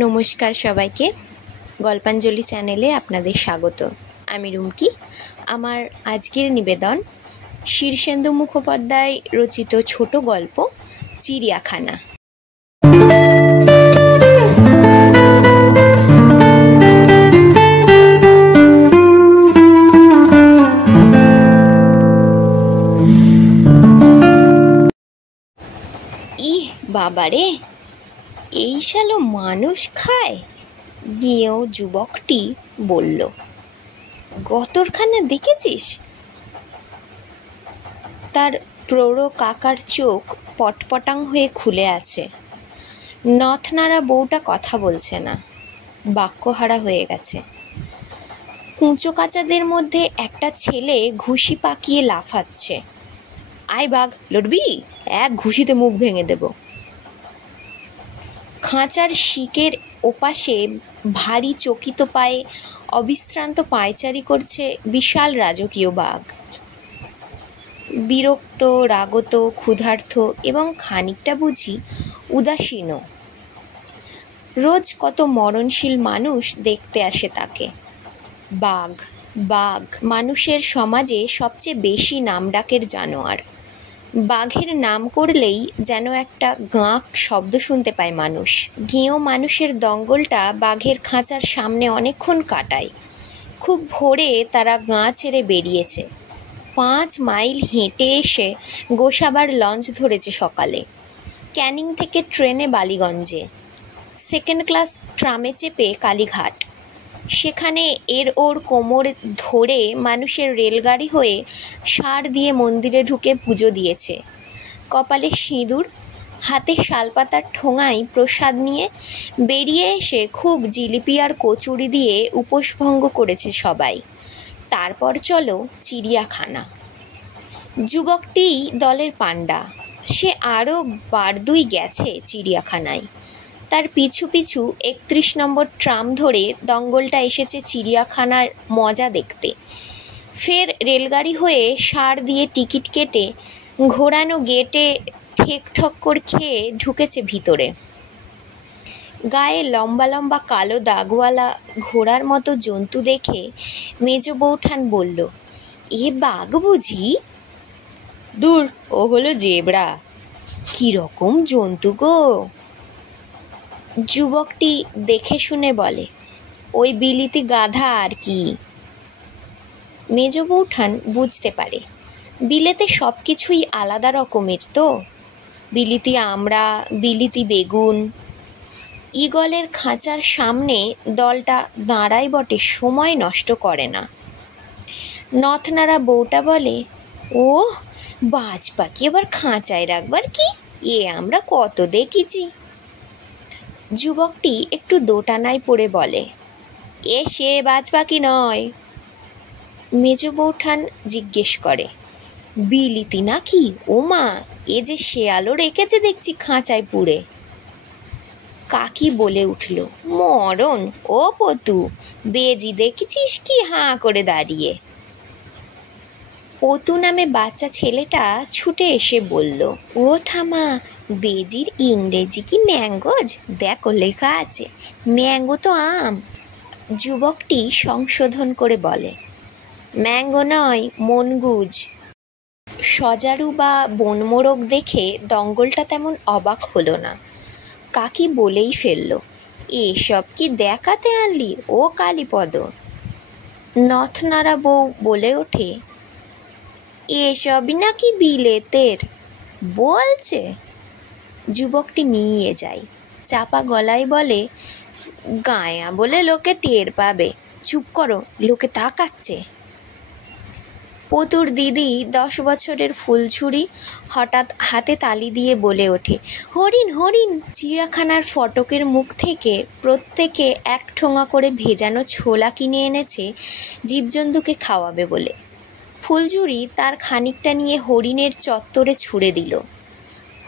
নমস্কার সবাইকে, গল্পাঞ্জলি চ্যানেলে আপনাদের স্বাগত। আমি রুমকি। আমার আজকের নিবেদন শীর্ষেন্দু মুখোপাধ্যায় রচিত ছোট গল্প চিড়িয়াখানা। ইহ বাবারে, এই শালো মানুষ খায়? গিয়েও যুবকটি বলল, গতরখানে দেখেছিস? তার প্রৌঢ় কাকার চোখ পটপটাং হয়ে খুলে আছে। নথনারা বউটা কথা বলছে না, বাক্যহারা হয়ে গেছে। কুঁচো কাচাদের মধ্যে একটা ছেলে ঘুষি পাকিয়ে লাফাচ্ছে। আয় বাঘ, লড়বি? এক ঘুষিতে মুখ ভেঙে দেব। খাঁচার শিকের ওপাশে ভারী চকিত পায়ে অবিশ্রান্ত পায়চারি করছে বিশাল রাজকীয় বাঘ। বিরক্ত, রাগত, ক্ষুধার্ত এবং খানিকটা বুঝি উদাসীনও। রোজ কত মরণশীল মানুষ দেখতে আসে তাকে। বাঘ বাঘ মানুষের সমাজে সবচেয়ে বেশি নামডাকের জানোয়ার। বাঘের নাম করলেই যেন একটা গাঁক শব্দ শুনতে পায় মানুষ। গেঁয়ো মানুষের দঙ্গলটা বাঘের খাঁচার সামনে অনেকক্ষণ কাটায়। খুব ভোরে তারা গাঁ ছেড়ে বেরিয়েছে। 5 মাইল হেঁটে এসে গোসাবার লঞ্চ ধরেছে সকালে। ক্যানিং থেকে ট্রেনে বালিগঞ্জে, 2nd ক্লাস ট্রামে চেপে কালীঘাট। সেখানে এর ওর কোমর ধরে মানুষের রেলগাড়ি হয়ে সার দিয়ে মন্দিরে ঢুকে পুজো দিয়েছে। কপালে সিঁদুর, হাতে শালপাতার ঠোঙায় প্রসাদ নিয়ে বেরিয়ে এসে খুব জিলিপি আর কচুরি দিয়ে উপোসভঙ্গ করেছে সবাই। তারপর চলো চিড়িয়াখানা। যুবকটিই দলের পাণ্ডা। সে আরও 1-2 গেছে চিড়িয়াখানায়। তার পিছু পিছু 31 নম্বর ট্রাম ধরে দঙ্গলটা এসেছে চিড়িয়াখানার মজা দেখতে। ফের রেলগাড়ি হয়ে সার দিয়ে টিকিট কেটে ঘোরানো গেটে ঠেক ঠক্কর খেয়ে ঢুকেছে ভিতরে। গায়ে লম্বা লম্বা কালো দাগওয়ালা ঘোড়ার মতো জন্তু দেখে মেজ বৌঠান বলল, এ বাঘ বুঝি? দূর, ও হলো জেব্রা। কীরকম জন্তু গো? যুবকটি দেখে শুনে বলে, ওই বিলিতি গাধা আর কি। মেজ বৌঠান বুঝতে পারে, বিলেতে সব কিছুই আলাদা রকমের তো। বিলিতি আমড়া, বিলিতি বেগুন। ঈগলের খাঁচার সামনে দলটা দাঁড়ায় বটে, সময় নষ্ট করে না। নথনারা বউটা বলে, ও বাজ পাখি আবার খাঁচায় রাখবার কি? এ আমরা কত দেখেছি। যুবকটি একটু দোটানায় পড়ে বলে, এ সে বাজ পাখি নয়। মেজ বৌঠান জিজ্ঞেস করে, বিলিতি নাকি? ও মা, এ যে শেয়ালও রেখেছে দেখছি খাঁচায় পুড়ে। কাকি বলে উঠল, মরণ! ও পতু, বেজি দেখেছিস কি হাঁ করে দাঁড়িয়ে? পতু নামে বাচ্চা ছেলেটা ছুটে এসে বলল, ও ঠামা, বেজির ইংরেজি কি ম্যাঙ্গোজ? দেখো লেখা আছে, ম্যাঙ্গো তো আম। যুবকটি সংশোধন করে বলে, ম্যাঙ্গো নয়, মনগুজ। সজারু বা বনমোরগ দেখে দঙ্গলটা তেমন অবাক হলো না। কাকি বলেই ফেলল, এসব কি দেখাতে আনলি ও কালীপদ? নথনারা বউ বলে ওঠে, এসবই নাকি বিলেতের বলছে? যুবকটি মিইয়ে যায়, চাপা গলায় বলে, গায়া বলে লোকে টের পাবে। চুপ করো, লোকে তাকাচ্ছে। পতুর দিদি 10 বছরের ফুলছুরি হঠাৎ হাতে তালি দিয়ে বলে ওঠে, হরিণ হরিণ। চিড়িয়াখানার ফটকের মুখ থেকে প্রত্যেকে 1 ঠোঙা করে ভেজানো ছোলা কিনে এনেছে জীবজন্তুকে খাওয়াবে বলে। ফুলঝুরি তার খানিকটা নিয়ে হরিণের চত্বরে ছুঁড়ে দিল।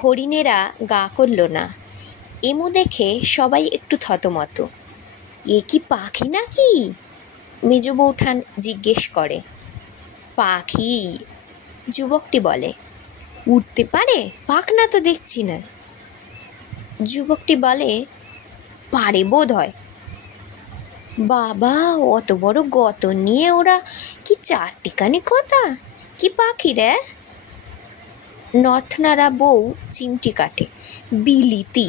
হরিণেরা গা করল না। এমু দেখে সবাই একটু থতমত। এ কি পাখি নাকি? মেজ বৌঠান জিজ্ঞেস করে। পাখি, যুবকটি বলে। উঠতে পারে? পাখনা তো দেখছি না। যুবকটি বলে, পারে বোধ হয়। বাবা, অত বড় গত নিয়ে ওরা কি চারটিখানি কথা! কি পাখি রে? নথনারা বউ চিমটি কাটে। বিলিতি।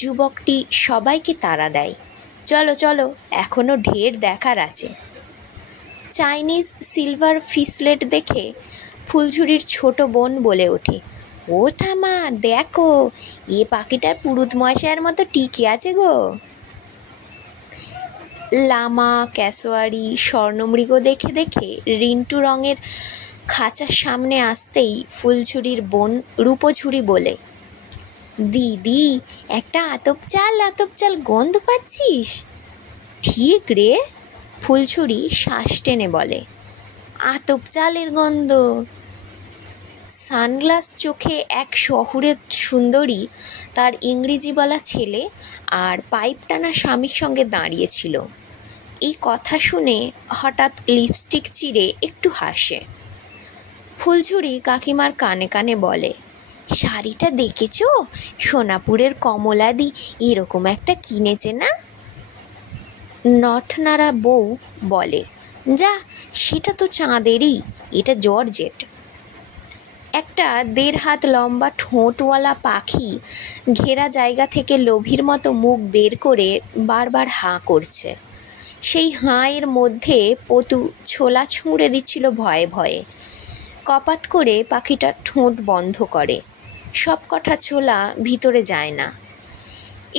যুবকটি সবাইকে তাড়া দেয়। চলো চলো, এখনো ঢের দেখার আছে। চাইনিজ সিলভার ফিসলেট দেখে ফুলঝুরির ছোট বোন বলে ওঠে, ও ঠামা দেখো, এ পাখিটার পুরুত মশাইয়ের মতো টিকে আছে গো। লামা, ক্যাসোয়ারি, স্বর্ণমৃগ দেখে দেখে রিন্টু রঙের খাঁচার সামনে আসতেই ফুলঝুরির বোন রূপঝুরি বলে, দিদি, একটা আতপ চাল গন্ধ পাচ্ছিস? ঠিক রে, ফুলঝুরি শ্বাস টেনে বলে, আতপ চালের গন্ধ। সানগ্লাস চোখে এক শহুরের সুন্দরী তার ইংরেজি বলা ছেলে আর পাইপ টানা স্বামীর সঙ্গে দাঁড়িয়েছিল। এই কথা শুনে হঠাৎ লিপস্টিক চিরে একটু হাসে। ফুলঝুরি কাকিমার কানে কানে বলে, শাড়িটা দেখেছ? সোনাপুরের কমলাদি এরকম একটা কিনেছে না? নথনারা বউ বলে, যা, সেটা তো চাঁদেরই, এটা জর্জেট। একটা 1.5 হাত লম্বা ঠোঁটওয়ালা পাখি ঘেরা জায়গা থেকে লোভীর মতো মুখ বের করে বারবার হাঁ করছে। সেই হাঁয়ের মধ্যে পতু ছোলা ছুঁড়ে দিচ্ছিল ভয়ে ভয়ে। কপাত করে পাখিটা ঠোঁট বন্ধ করে। সব কটা ছোলা ভিতরে যায় না।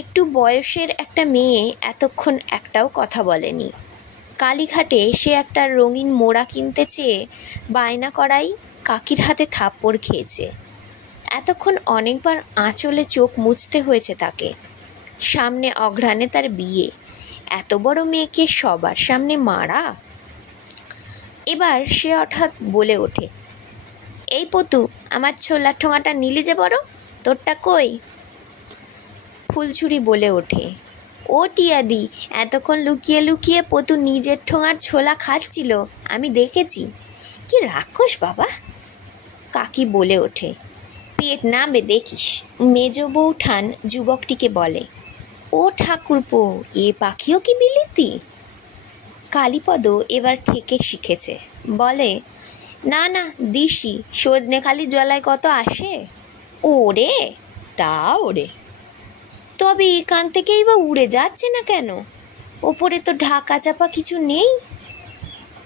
একটু বয়সের একটা মেয়ে এতক্ষণ একটাও কথা বলেনি। কালীঘাটে সে একটা রঙিন মোড়া কিনতে চেয়ে বায়না করাই কাকির হাতে থাপ্পড় খেয়েছে। এতক্ষণ অনেকবার আঁচলে চোখ মুছতে হয়েছে তাকে। সামনে অঘ্রাণে তার বিয়ে, এত বড় মেয়েকে সবার সামনে মারা। এবার সে হঠাৎ বলে ওঠে, এই পতু, আমার ছোলার ঠোঙাটা নিলি যে বড়, তোরটা কই? ফুলঝুরি বলে ওঠে, ও টিয়াদি, এতক্ষণ লুকিয়ে লুকিয়ে পতু নিজের ঠোঙার ছোলা খাচ্ছিল, আমি দেখেছি। কি রাক্ষস বাবা! কাকি বলে ওঠে, পেট নামবে দেখিস। মেজ বৌঠান যুবকটিকে বলে, ও ঠাকুরপো, এ পাখিও কি বিলিতি? কালীপদ এবার ঠেকে শিখেছে, বলে, না না দিশি, সজনেখালি জলায় কত আসে। ওরে, তা ওরে, তবে এখান থেকেই বা উড়ে যাচ্ছে না কেন? ওপরে তো ঢাকা চাপা কিছু নেই।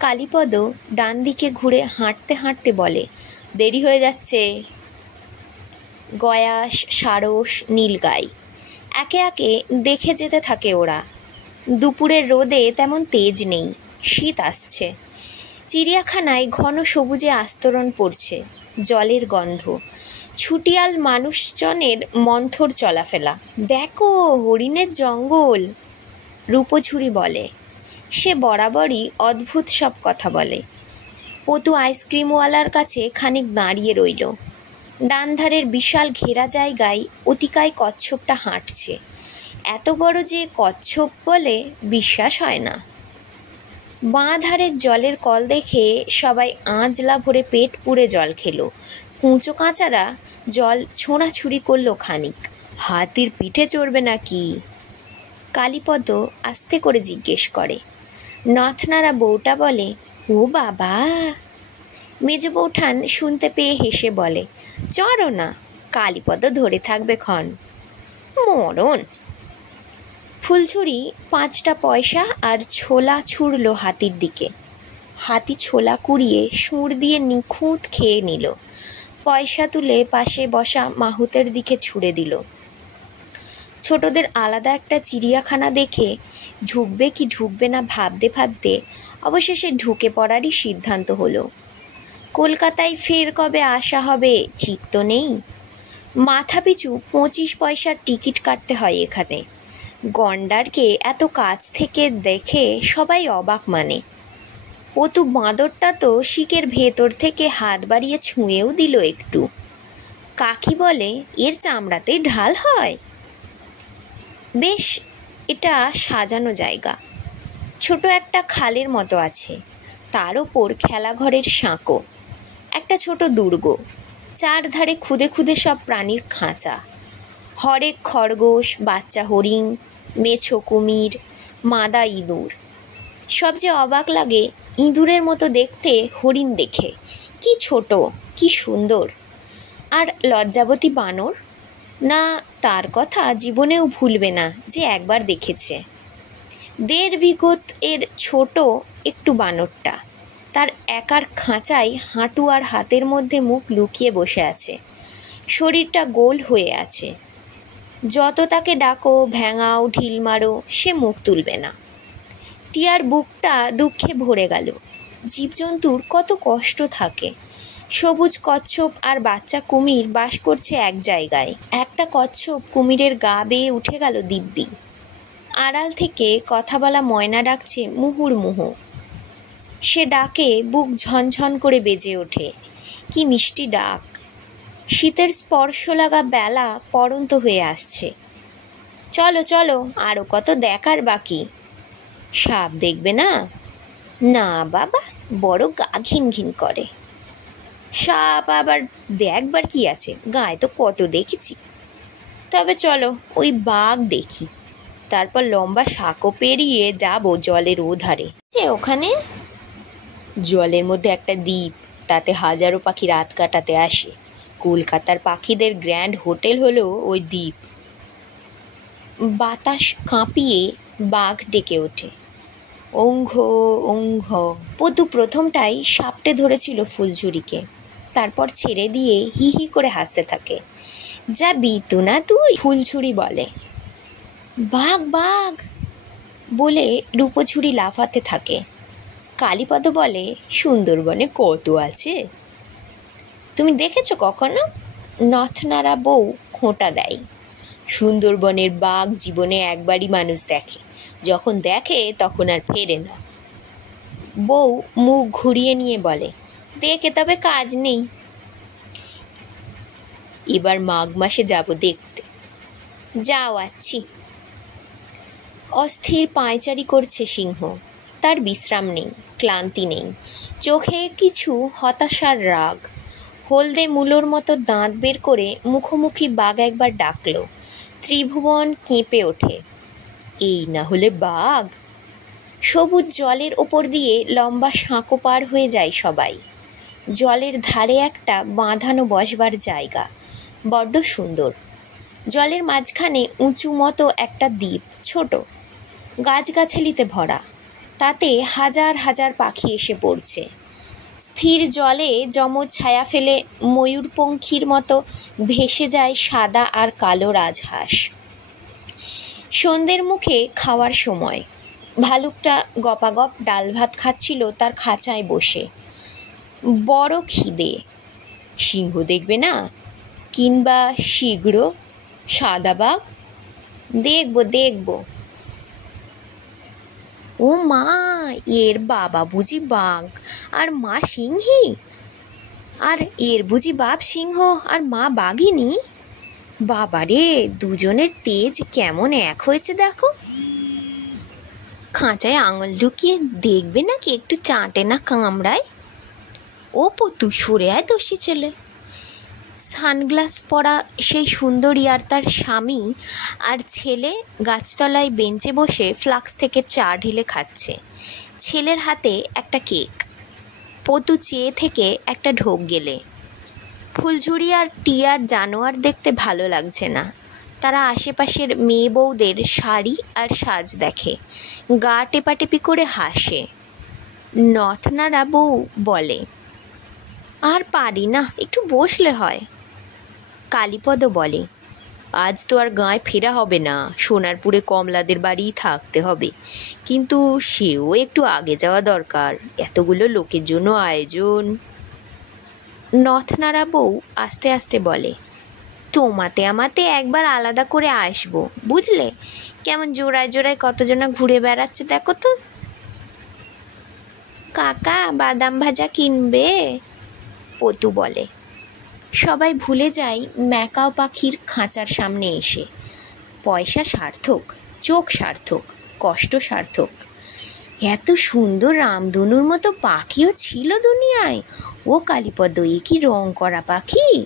কালীপদ ডান দিকে ঘুরে হাঁটতে হাঁটতে বলে, দেরি হয়ে যাচ্ছে। গয়াস, সারস, নীলগাই একে একে দেখে যেতে থাকে ওরা। দুপুরের রোদে তেমন তেজ নেই, শীত আসছে। চিড়িয়াখানায় ঘন সবুজে আস্তরণ পড়ছে, জলের গন্ধ, ছুটিয়াল মানুষজনের মন্থর চলাফেরা। দেখো, হরিণের জঙ্গল, রূপঝুরি বলে। সে বরাবরই অদ্ভুত সব কথা বলে। পতু আইসক্রিমওয়ালার কাছে খানিক দাঁড়িয়ে রইল। ডান ধারের বিশাল ঘেরা জায়গায় অতিকায় কচ্ছপটা হাঁটছে। এত বড় যে কচ্ছপ বলে বিশ্বাস হয় না। বাঁ ধারের জলের কল দেখে সবাই আঁজলা ভরে পেট পুড়ে জল খেলো। কুঁচো কাঁচারা জল ছোঁড়াছুড়ি করলো খানিক। হাতির পিঠে চড়বে নাকি? কালীপদ আস্তে করে জিজ্ঞেস করে। নথনারা বউটা বলে, ও বাবা। মেজ বৌঠান শুনতে পেয়ে হেসে বলে, চড়ো না, কালীপদ ধরে থাকবে ক্ষণ। মরণ। ফুলঝুরি 5টা পয়সা আর ছোলা ছুঁড়ল হাতির দিকে। হাতি ছোলা কুড়িয়ে সুঁড় দিয়ে নিখুঁত খেয়ে নিল। পয়সা তুলে পাশে বসা মাহুতের দিকে ছুঁড়ে দিল। ছোটদের আলাদা একটা চিড়িয়াখানা দেখে ঢুকবে কি ঢুকবে না ভাবতে ভাবতে অবশেষে ঢুকে পড়ারই সিদ্ধান্ত হলো। কলকাতায় ফের কবে আসা হবে ঠিক তো নেই। মাথাপিছু 25 পয়সার টিকিট কাটতে হয় এখানে। গন্ডারকে এত কাছ থেকে দেখে সবাই অবাক মানে। পতু বাঁদরটা তো শিকের ভেতর থেকে হাত বাড়িয়ে ছুঁয়েও দিল একটু। কাকি বলে, এর চামড়াতেই ঢাল হয়। বেশ, এটা সাজানো জায়গা। ছোট একটা খালের মতো আছে, তার ওপর খেলাঘরের সাঁকো, একটা ছোট দুর্গ, চারধারে খুদে খুদে সব প্রাণীর খাঁচা। হরেক খরগোশ, বাচ্চা হরিণ, মেছো কুমির, মাদা ইঁদুর। সবচেয়ে অবাক লাগে ইঁদুরের মতো দেখতে হরিণ দেখে, কি ছোট, কি সুন্দর। আর লজ্জাবতী বানর, না তার কথা জীবনেও ভুলবে না যে একবার দেখেছে। 1.5 বিঘত এর ছোট একটু বানরটা তার একার খাঁচায় হাঁটু আর হাতের মধ্যে মুখ লুকিয়ে বসে আছে। শরীরটা গোল হয়ে আছে। যত তাকে ডাকো, ভ্যাঙাও, ঢিল মারো, সে মুখ তুলবে না। টিয়ার বুকটা দুঃখে ভরে গেল। জীবজন্তুর কত কষ্ট থাকে। সবুজ কচ্ছপ আর বাচ্চা কুমির বাস করছে এক জায়গায়। একটা কচ্ছপ কুমিরের গা বেয়ে উঠে গেল দিব্যি। আড়াল থেকে কথা বলা ময়না ডাকছে মুহুর্মুহু। সে ডাকে বুক ঝনঝন করে বেজে ওঠে। কি মিষ্টি ডাক! শীতের স্পর্শ লাগা বেলা পড়ন্ত হয়ে আসছে। চলো চলো, আরও কত দেখার বাকি। সাপ দেখবে না? না বাবা, বড় গা ঘিন ঘিন করে। সাপ আবার দেখবার কি আছে, গায়ে তো কত দেখেছি। তবে চলো ওই বাঘ দেখি, তারপর লম্বা সাঁকো পেরিয়ে যাব জলের ওধারে। ওখানে জলের মধ্যে একটা দ্বীপ, তাতে হাজারো পাখি রাত কাটাতে আসে। কলকাতার পাখিদের গ্র্যান্ড হোটেল হলো ওই দ্বীপ। বাতাস কাঁপিয়ে বাঘ ডেকে ওঠে, ওঙ্ঘ ওঙ্ঘ। পদু প্রথমটাই সাপটে ধরেছিল ফুলঝুরিকে, তারপর ছেড়ে দিয়ে হি হি করে হাসতে থাকে। যাবি তো না তুই? ফুলঝুরি বলে। বাঘ বাঘ বলে রূপঝুরি লাফাতে থাকে। কালীপদ বলে, সুন্দরবনে কত আছে, তুমি দেখেছো কখনো? নথনারা বউ খোঁটা দেয়। সুন্দরবনের বাঘ জীবনে একবারই মানুষ দেখে, যখন দেখে তখন আর ফেরে না। বউ মুখ ঘুরিয়ে নিয়ে বলে, দেখে তবে কাজ নেই। এবার মাঘ মাসে যাব দেখতে। যাও আছি। অস্থির পায়চারি করছে সিংহ। তার বিশ্রাম নেই, ক্লান্তি নেই, চোখে কিছু হতাশার রাগ। হলদে মূলোর মতো দাঁত বের করে মুখোমুখি বাঘ একবার ডাকল। ত্রিভুবন কেঁপে ওঠে। এই না হলে বাঘ! সবুজ জলের ওপর দিয়ে লম্বা সাঁকো পার হয়ে যায় সবাই। জলের ধারে একটা বাঁধানো বসবার জায়গা, বড্ড সুন্দর। জলের মাঝখানে উঁচু মতো একটা দ্বীপ, ছোট, গাছগাছালিতে ভরা। তাতে হাজার হাজার পাখি এসে পড়ছে। স্থির জলে যমজ ছায়া ফেলে ময়ূরপঙ্খীর মতো ভেসে যায় সাদা আর কালো রাজহাঁস। সন্ধ্যের মুখে খাওয়ার সময়। ভালুকটা গপাগপ ডাল ভাত খাচ্ছিল তার খাঁচায় বসে। বড় খিদে। সিংহ দেখবে না? কিংবা শীঘ্র সাদা বাঘ? দেখব। ও মা, এর বাবা বুঝি বাঘ আর মা সিংহী? আর এর বুঝি বাপ সিংহ আর মা বাঘিনী? বাবারে, দুজনের তেজ কেমন এক হয়েছে দেখো। খাঁচায় আঙুল ঢুকিয়ে দেখবে নাকি একটু চাটে না কামড়ায়? ও পতু, সরে আয় দস্যি ছেলে। সানগ্লাস পরা সেই সুন্দরী আর তার স্বামী আর ছেলে গাছতলায় বেঞ্চে বসে ফ্লাক্স থেকে চা ঢেলে খাচ্ছে। ছেলের হাতে একটা কেক। পতু চেয়ে থেকে একটা ঢোক গেলে। ফুলঝুরি আর টিয়ার জানোয়ার দেখতে ভালো লাগছে না। তারা আশেপাশের মেয়ে বউদের শাড়ি আর সাজ দেখে, গা টেপাটেপি করে হাসে। নথনারা বউ বলে, আর পারি না, একটু বসলে হয়। কালীপদ বলে, আজ তো আর গাঁয়ে ফেরা হবে না, সোনারপুরে কমলাদের বাড়িই থাকতে হবে। কিন্তু সেও একটু আগে যাওয়া দরকার, এতগুলো লোকের জন্য আয়োজন। নথনারা বউ আস্তে আস্তে বলে, তোমাতে আমাতে একবার আলাদা করে আসবো, বুঝলে? কেমন জোড়ায় জোড়ায় কতজনা ঘুরে বেড়াচ্ছে দেখো তো। কাকা, বাদাম ভাজা কিনবে? পতু বলে। সবাই ভুলে যায় ম্যাকাও পাখির খাঁচার সামনে এসে। পয়সা সার্থক, চোখ সার্থক, কষ্ট সার্থক। এত সুন্দর রামধনুর মতো পাখিও ছিল দুনিয়ায়। ও কালীপদ, এ কি রং করা পাখি?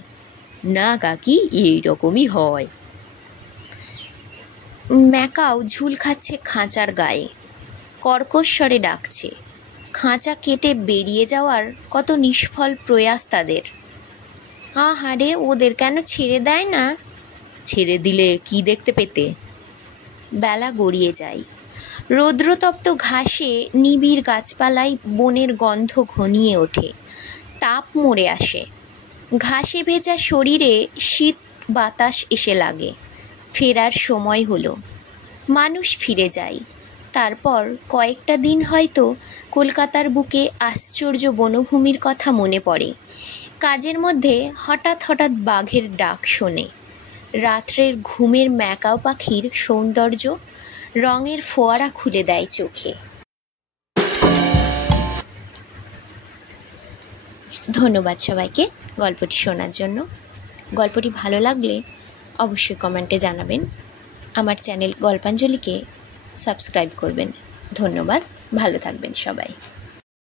না কাকি, এইরকমই হয়। ম্যাকাও ঝুল খাচ্ছে খাঁচার গায়ে, কর্কশ স্বরে ডাকছে। খাঁচা কেটে বেরিয়ে যাওয়ার কত নিষ্ফল প্রয়াস তাদের। আহারে, ওদের কেন ছেড়ে দেয় না? ছেড়ে দিলে কি দেখতে পেতে? বেলা গড়িয়ে যায়। রৌদ্রতপ্ত ঘাসে, নিবিড় গাছপালায় বনের গন্ধ ঘনিয়ে ওঠে। তাপ মরে আসে। ঘাসে ভেজা শরীরে শীত বাতাস এসে লাগে। ফেরার সময় হলো। মানুষ ফিরে যায়। তারপর কয়েকটা দিন হয়তো কলকাতার বুকে আশ্চর্য বনভূমির কথা মনে পড়ে। কাজের মধ্যে হঠাৎ হঠাৎ বাঘের ডাক শোনে। রাত্রের ঘুমের ম্যাকাও পাখির সৌন্দর্য রঙের ফোয়ারা খুলে দেয় চোখে। ধন্যবাদ সবাইকে গল্পটি শোনার জন্য। গল্পটি ভালো লাগলে অবশ্যই কমেন্টে জানাবেন। আমার চ্যানেল গল্পাঞ্জলিকে সাবস্ক্রাইব করবেন। ধন্যবাদ, ভালো থাকবেন সবাই।